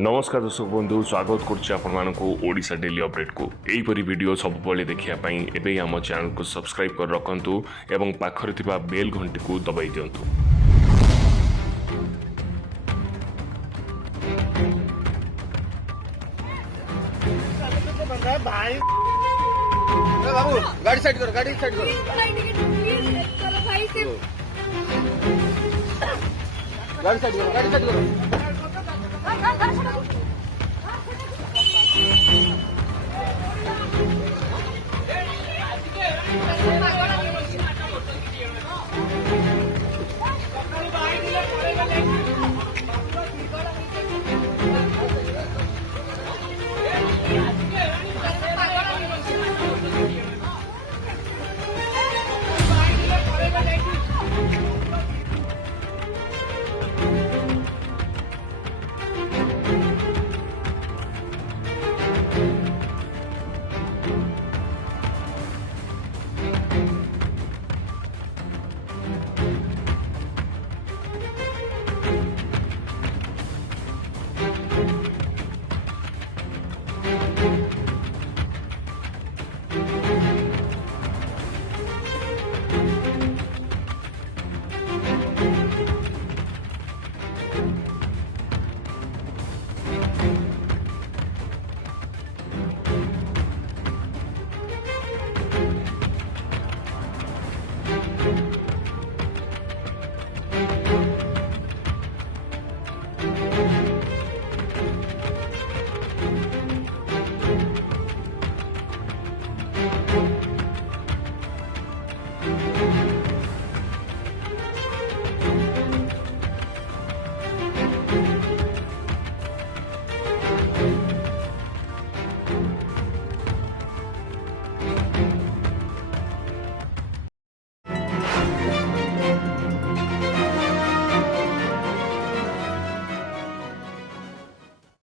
नमस्कार दर्शक बंधु स्वागत करुच्छा डेली अपडेट को यहीपरि वीडियो सबुबले देखापी एवं आम चैनल को सब्सक्राइब कर रखु एवं पाखरे बेल घंटी को दबाई दिंतु। बाबू गाड़ी साइड करो, गाड़ी साइड करो, गाड़ी साइड करो, गाड़ी साइड करो।